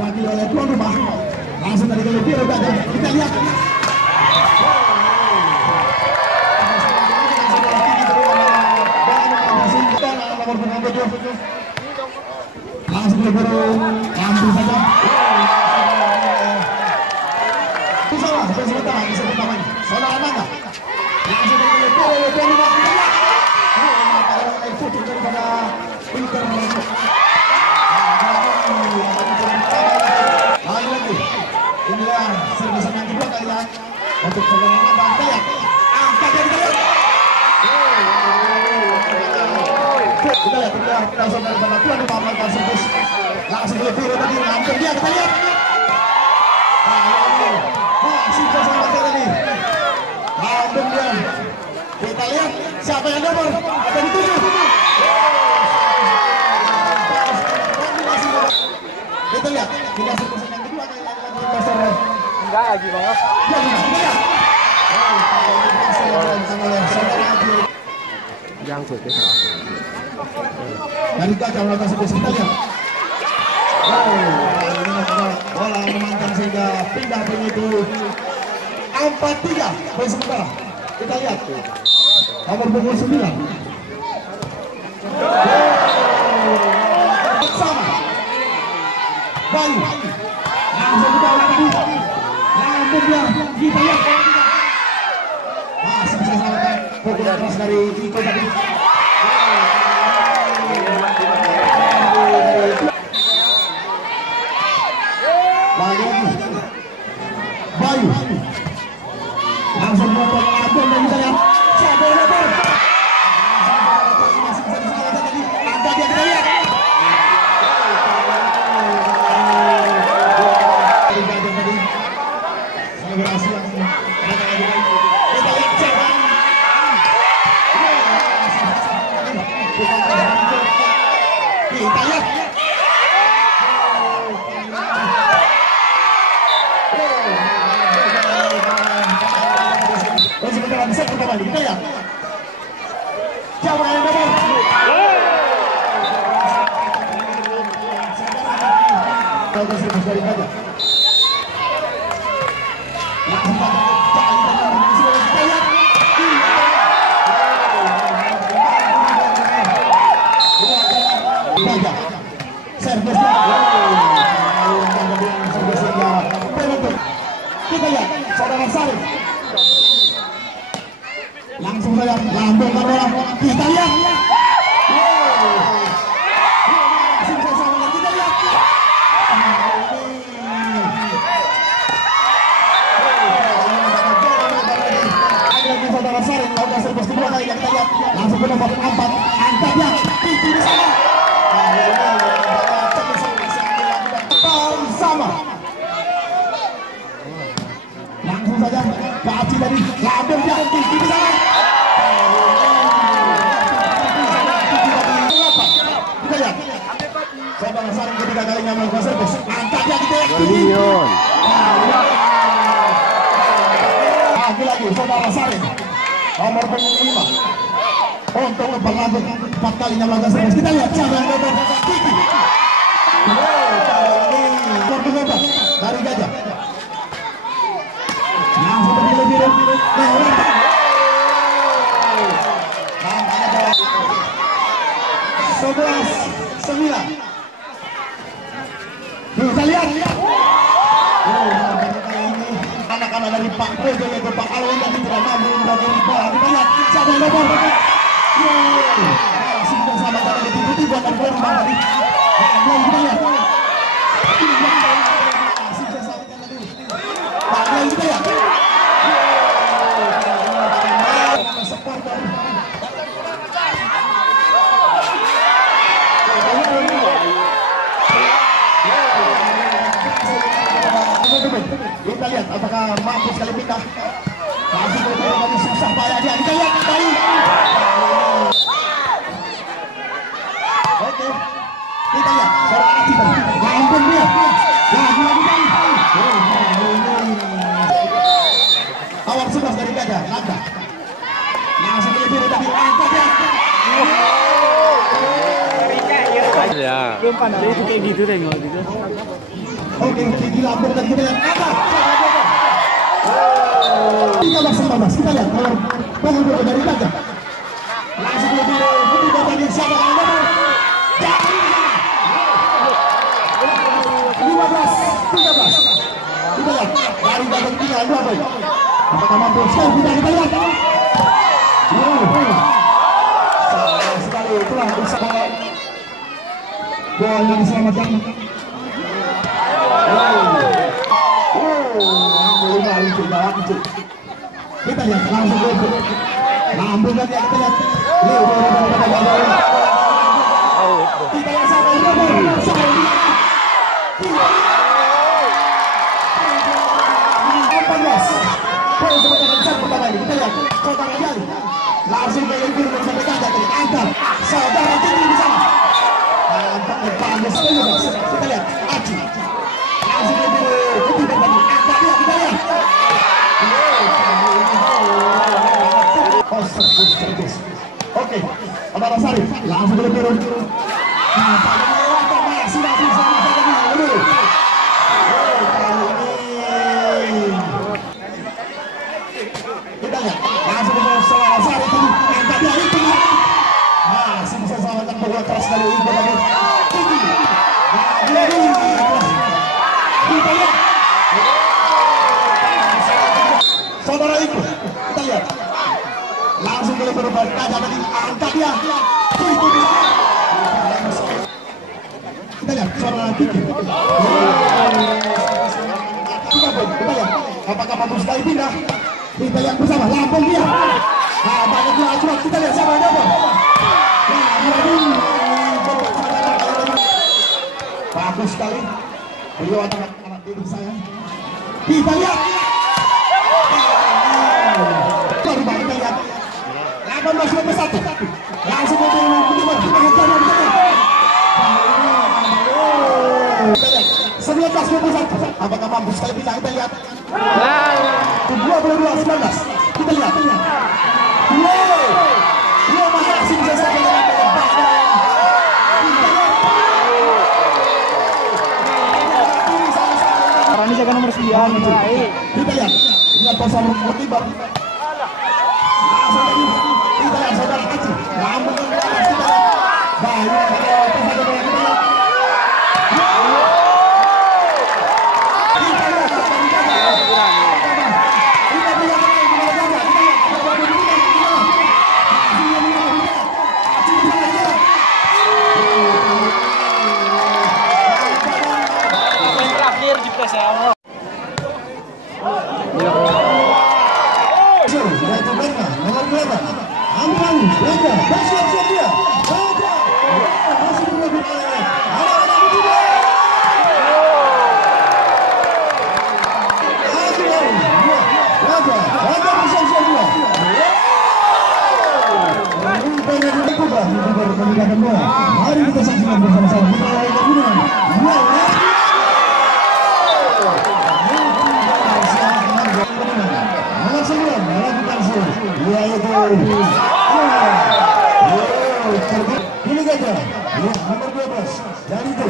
diwakili oleh tuan rumah. Langsung dari gol biru Gajah. Kita lihat. Langsung ke biru, ambil saja. Salah, sementara di sebelah pertamanya. Saudara Nanda. Langsung ke biru, tuan rumah. Itu daripada Inter. Lagi. Inilah servisan yang kedua kali ya untuk sebenarnya bangsa ya. Angkat yang kita lihat. Kita lihat kita saudara bantuan di bawah kan servis. Langsung ke biru tadi hampir dia kita lihat. Masih bersama ini. Hampir dia. Kita lihat siapa yang nomor ada di 7. Kita lihat kita servisan yang kedua kali lagi. Enggak lagi banget. Yang putih. Dari Gajah melakukan servis kita lihat. Bola memantang sehingga pindah itu 4-3 poin sementara. Kita lihat nomor punggung 9. Sama Bayu langsung kita lagi. Langsung dia kita lihat. Masih bisa selamatkan pukulan keras dari Iko tadi. Lagi Bayu langsung memotong langsung dan kita lihat siapa yang nomor. Masih bisa diselamatkan tadi. Angkat dia kita lihat. Berhasil kita lihat siapa. Kita lihat. Sebentar bisa pertama kita lihat. Siapa yang nomor? Kita servis dari Gajah. Kita lihat saudara Sari langsung saja lambung ke bola. Kita lihat kita lihat saudara Sari lakukan servis kedua kali yang kita lihat langsung ke nomor 4 angkat dia di sana. Sama langsung saja Kaci dari lambung dia di sana. Kita lihat saudara Sari ketiga kalinya melakukan servis angkat dia tinggi. Lagi saudara Sari nomor punggung 5 untuk berlanjut 4 kalinya melakukan servis. Kita lihat siapa yang nomor tinggi. Dari Gajah langsung ke biru. Nampaknya 11-9. Kita lihat anak-anak dari Pak Projo yaitu Pak Alwi yang tidak mampu membagi bola. Kita lihat siapa yang nomor. Masih bersama tadi di titik buat nomor tadi. Kita lihat kita ya. Kita lihat apakah mampu sekali pindah. Langsung tadi susah payah dia. Kita lihat kembali. Oke. Kita lihat seorang Aci tadi. Langsung dia. Lagi. Awal 11 dari Gajah, Nanda. Langsung ke biru tadi angkat ya. Ya. Belum pandai itu kayak gitu deh kalau gitu. Oke, Kiki lakukan kita lihat apa? 13-14 kita lihat kalau pengundur dari Baga. Langsung lebih dari siapa yang nomor 15-13. Kita lihat dari Baga tinggal 2 poin. Apakah mampu kita lihat. Sayang sekali itulah usaha bola yang diselamatkan. Kita lihat langsung mampu kan ya, kita lihat kita lihat sampai kita lihat saudara Jali langsung ke Ilfir sampai kandang angkat saudara Titi di sana tampaknya bagus sekali. Kita lihat Aci langsung ke Ilfir berbagi angkat dia, kita lihat oke, Abang Sari langsung ke Ilfir kita lihat langsung ke Sari itu angkat dia itu masih bisa selamatkan bola keras dari Ibu lagi kita lihat saudara Ibu, kita lihat langsung ke berubah kaca tadi angkat dia itu bisa kita lihat saudara Kiki kita lihat apakah mampu sekali pindah. Kita lihat bersama Lampung dia. Nah, banyak dua acuan. Kita lihat siapa yang dapat. Bagus sekali. Beliau anak didik saya. Kita lihat. Baru kita lihat. 18-21. Langsung kita lihat. Kita lihat. 19-21. Apakah mampu sekali pindah? Kita lihat. 22-19 kita lihat masih bisa sampai Ini jaga nomor 9 kita lihat pasal motibar kita lihat saudara kecil namun mari kita saksikan bersama-sama. Ini gajah nomor 12 dari itu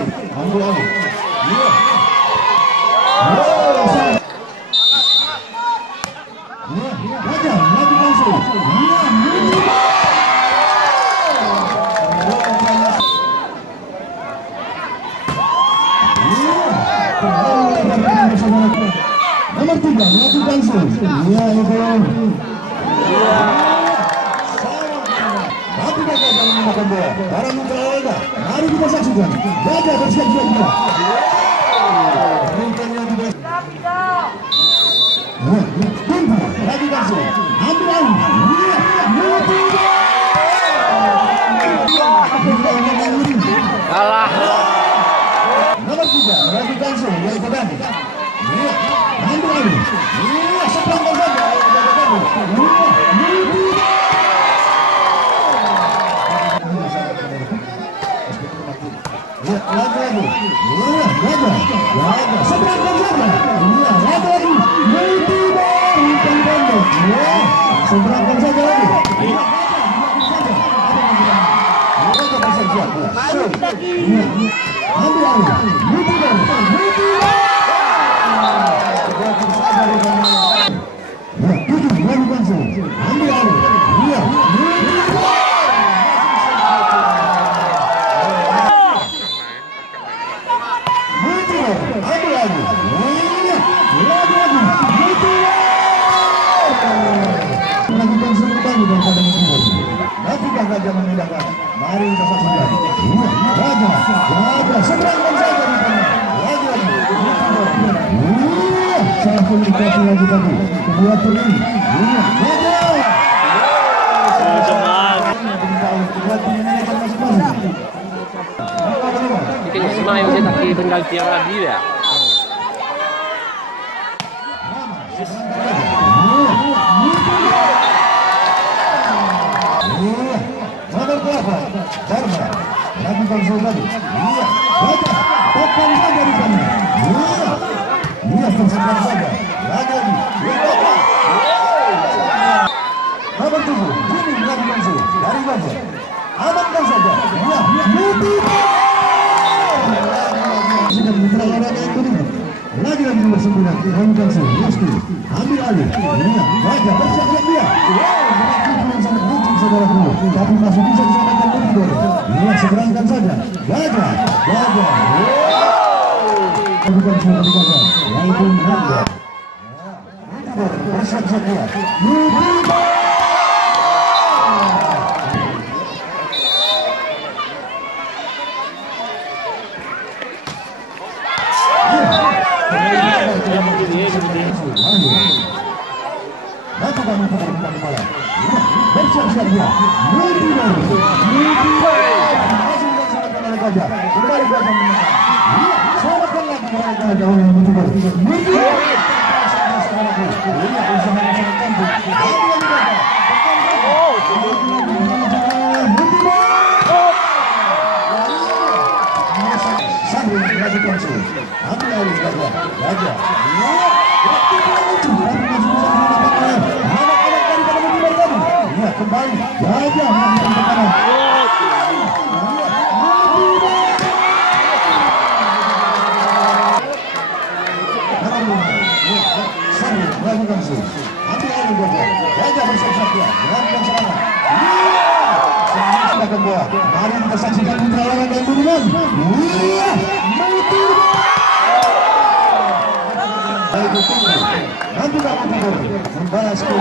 nomor 3 melakukan sul ya itu tapi gagal dalam memakan bola para muka mari kita saksikan gagal bersiap-siap juga rintangnya juga tumbuh melakukan sul ambil alih kalah nomor 3 melakukan sul yaitu Dani ambil alih seperangkat saja lagi seberangkat saja lagi ambil alih Mari kita saksikan. Raja seberangkan saja di tengah. Salah komunikasi lagi. Kedua tim ini. Kayaknya Ismail dia tak kira pengganti yang lagi ya. Lagi konsul tadi. Tekan saja di sana. Tersebar saja. Lagi. Nomor 7, Jimmy lagi konsul dari Baja. Amankan saja. Lagi nomor 9, Iwan Kansu, Rizky, ambil alih. Baja bersiap-siap dia. Yang sangat lucu saudaraku, tapi masih bisa diselamatkan Mutibo. Seberangkan saja. Baja. Bukan sudah dibaca. Yaitu Nanda. Bersiap-siap dia. Mutibo. Bersiap-siap dia. Kembali Gajah menang. Selamatkan lagi Gajah oleh Mutibo. Sambil lagi konsul. Ambil alih Gajah. Kembali Gajah melakukan tekanan. Ambil alih Gajah bersiap-siap dia. Melakukan serangan. Silakan bola. Mari kita saksikan putra lawan dan bunuhan. Baik itu. Nanti kamu tidur membalas ke.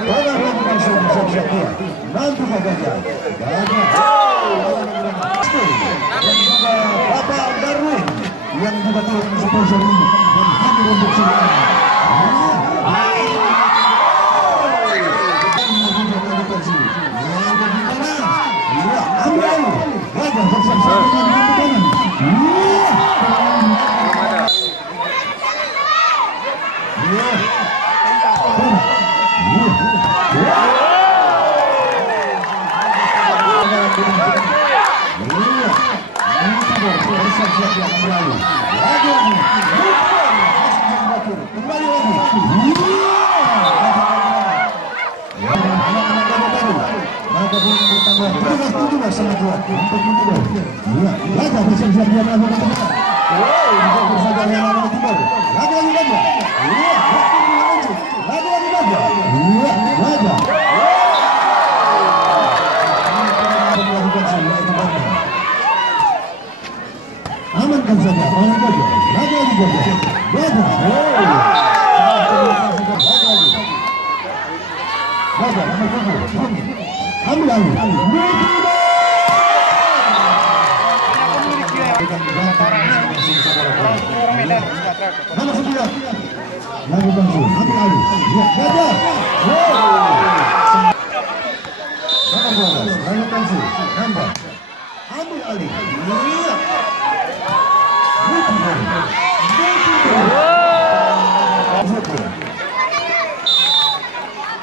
Bola melakukan siap-siap dia. Nanti Gajah. Dan juga Bapak Darwin yang juga turut sponsor ini dan hadir untuk semuanya. Amankan saja, oleh Gajah. Lagi Gajah. Gajah, ambil alih. Nomor 9. Lagi konsul, ambil alih. Gajah. Nomor 12. Lagi konsul, Nanda. Ambil alih.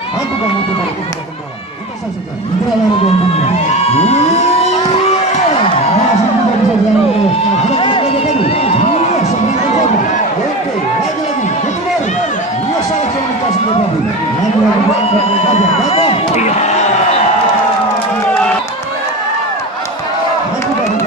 Aku kamu coba kita saksikan. Kita lawan dengan dunia. Masih juga bisa jalan. Anak-anak Gajah tadi. Seberangkan saja. Oke, lagi. Itu baru. Dia salah komunikasi tadi. Lagi Gajah. Aku baru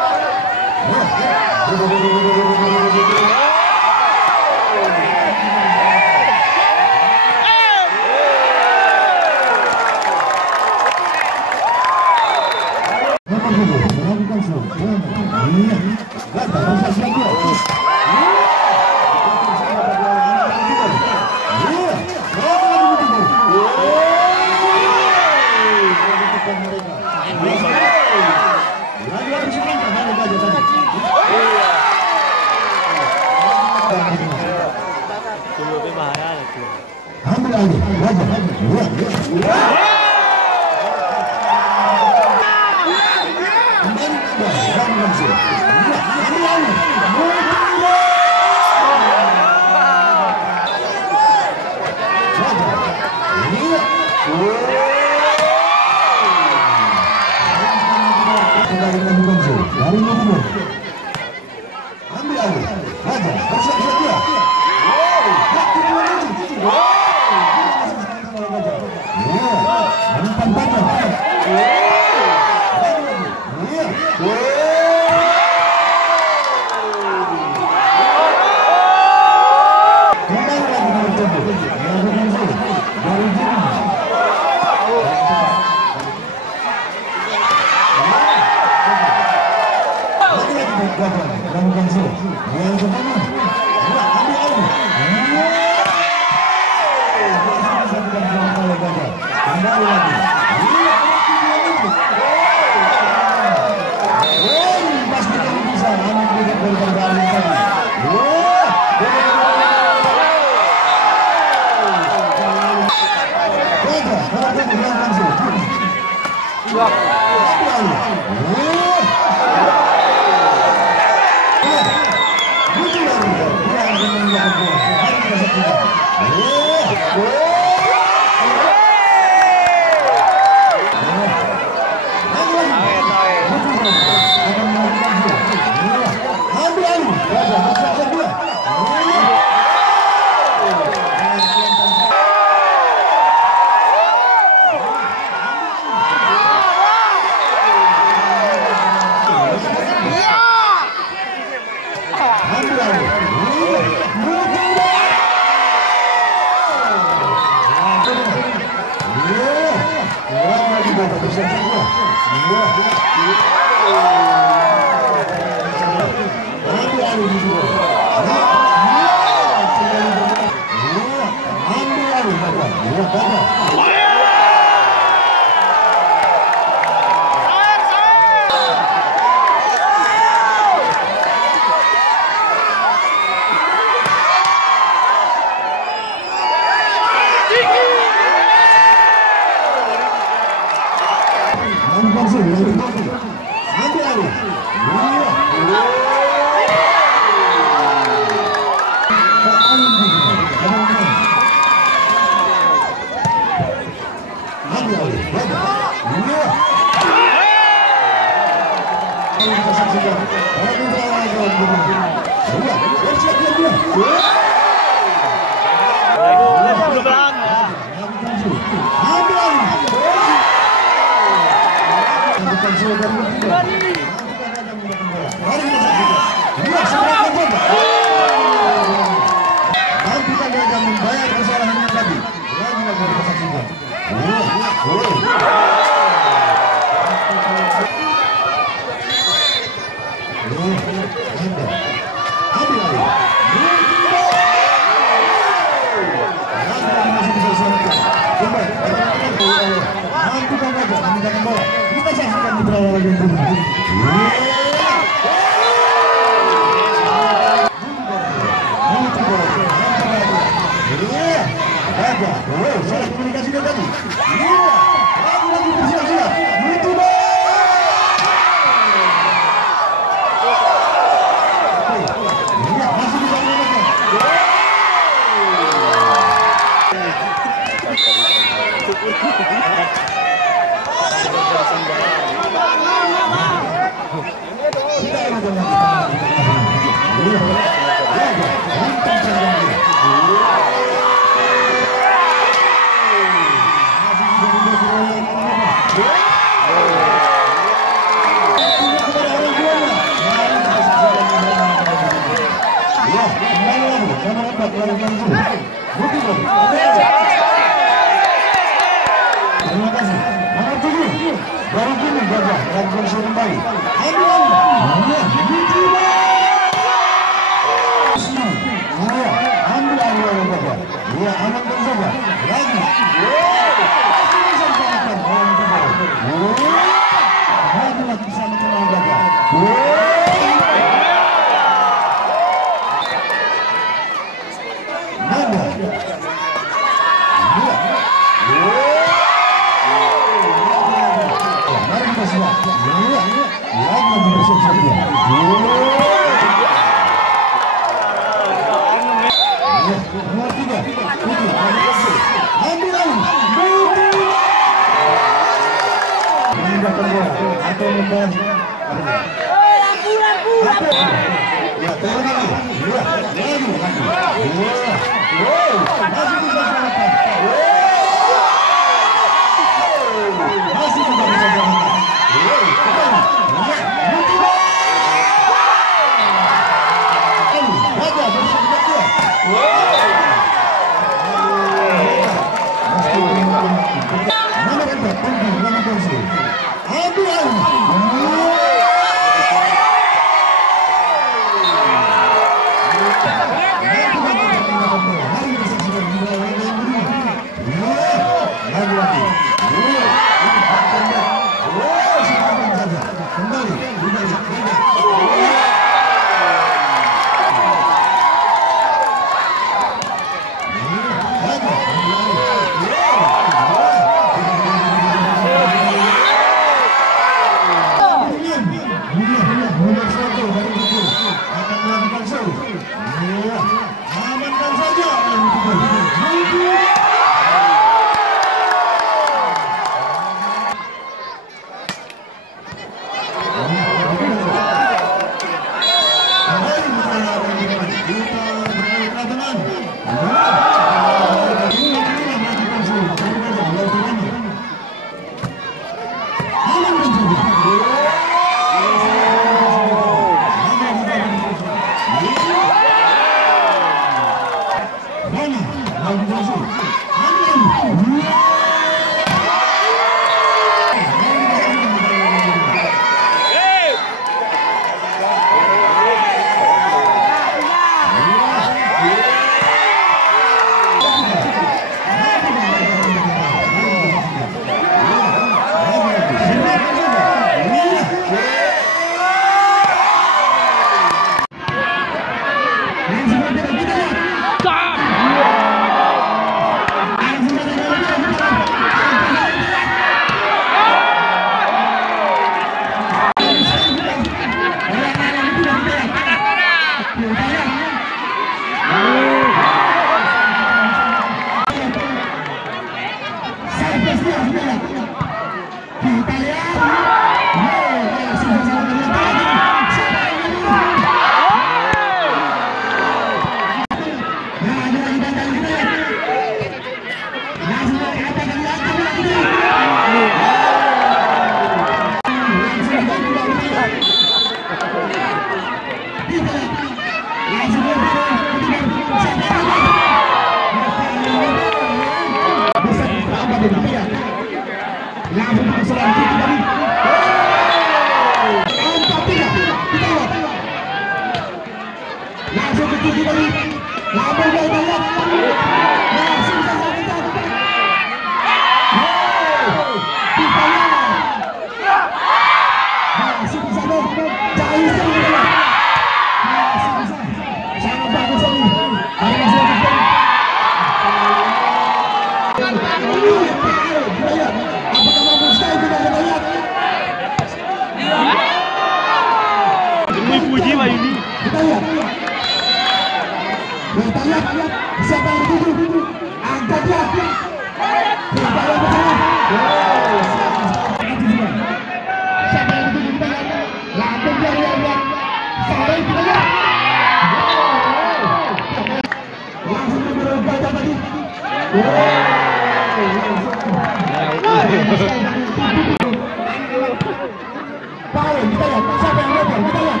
Darwin, kita lihat siapa yang lebar, kita lihat.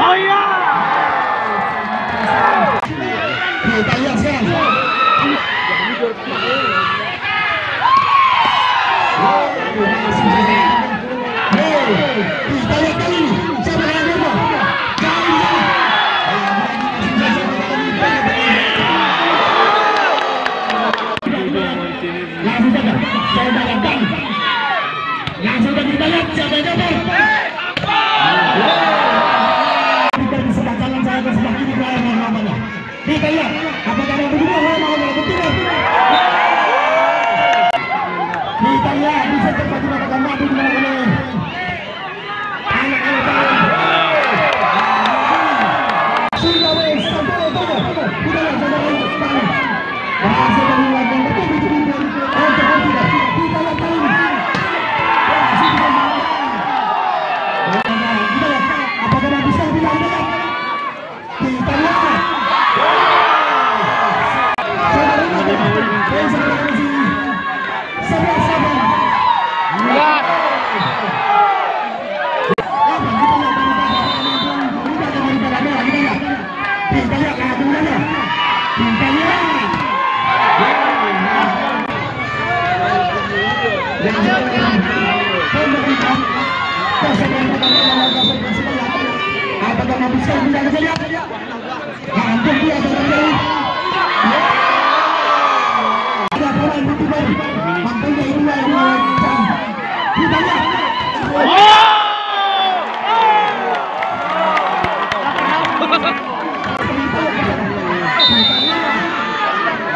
Oh iya. Kita lihat sekarang. Kita lihat kali ini siapa yang lebar. Langsung saja, saya bayangkan. Langsung saja kita lihat siapa yang dapat. Kita di sebelah kanan saya ke sebelah kiri saya namanya. Kita lihat apakah ada begitu mau betul. Kita lihat bisa cepat melakukan mati di mana ini. Anak-anak sudah wes sampai itu. Kita lihat saudara ini. Berhasil dari lawan betul.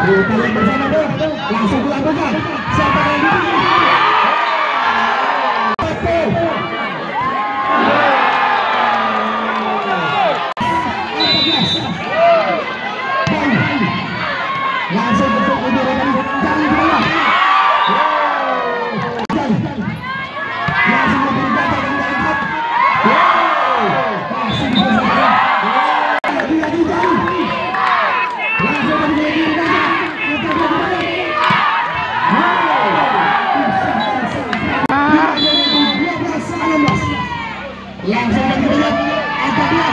Kita lihat bersama dong, langsung dilakukan. Siapa yang dipilih? Langsung untuk udara dari bawah. Langsung untuk udara dari bawah. Masih bisa. Langsung bagi lihat angka dia.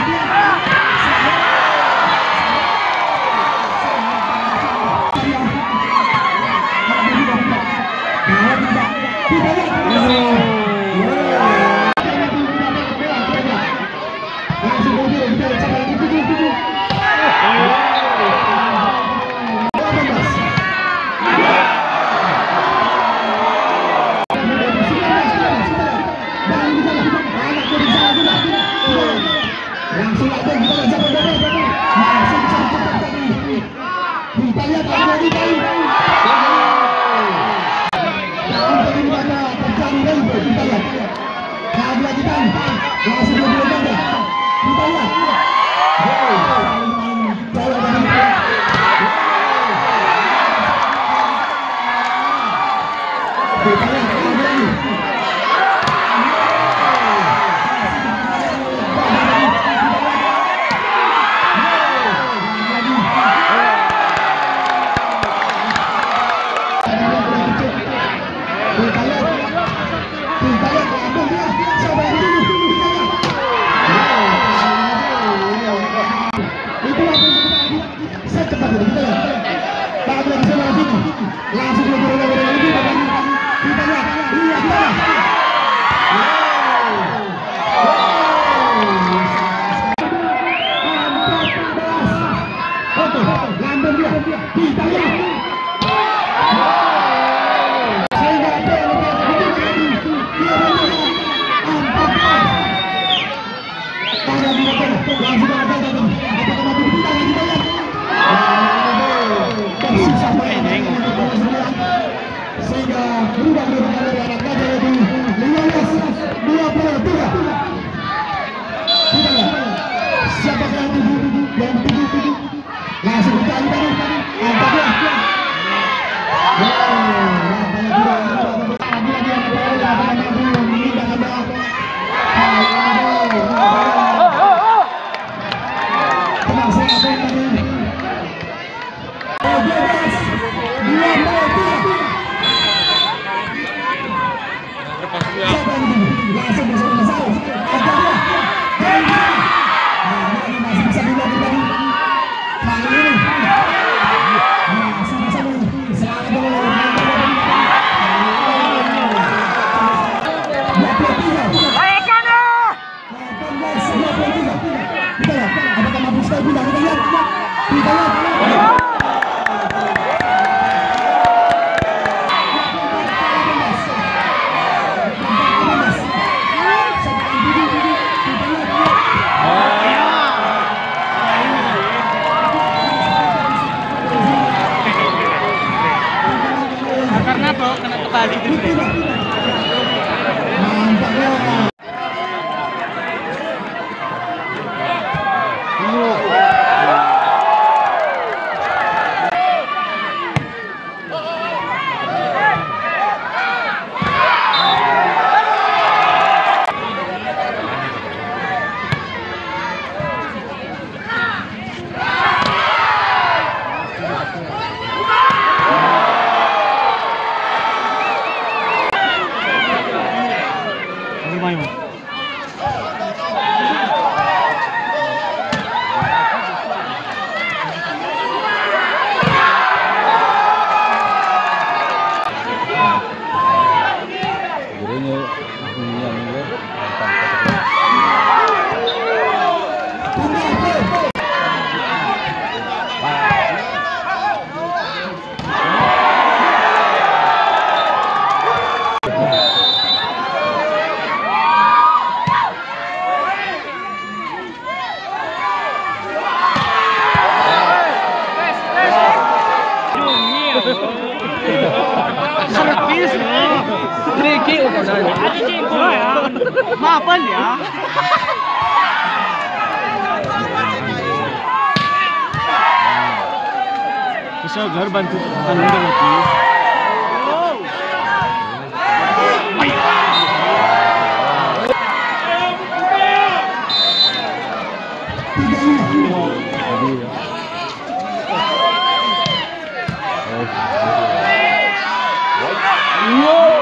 Kita lihat apa gitu sih? Maafan ya. Bisa घर bantu ananda lagi. Wow.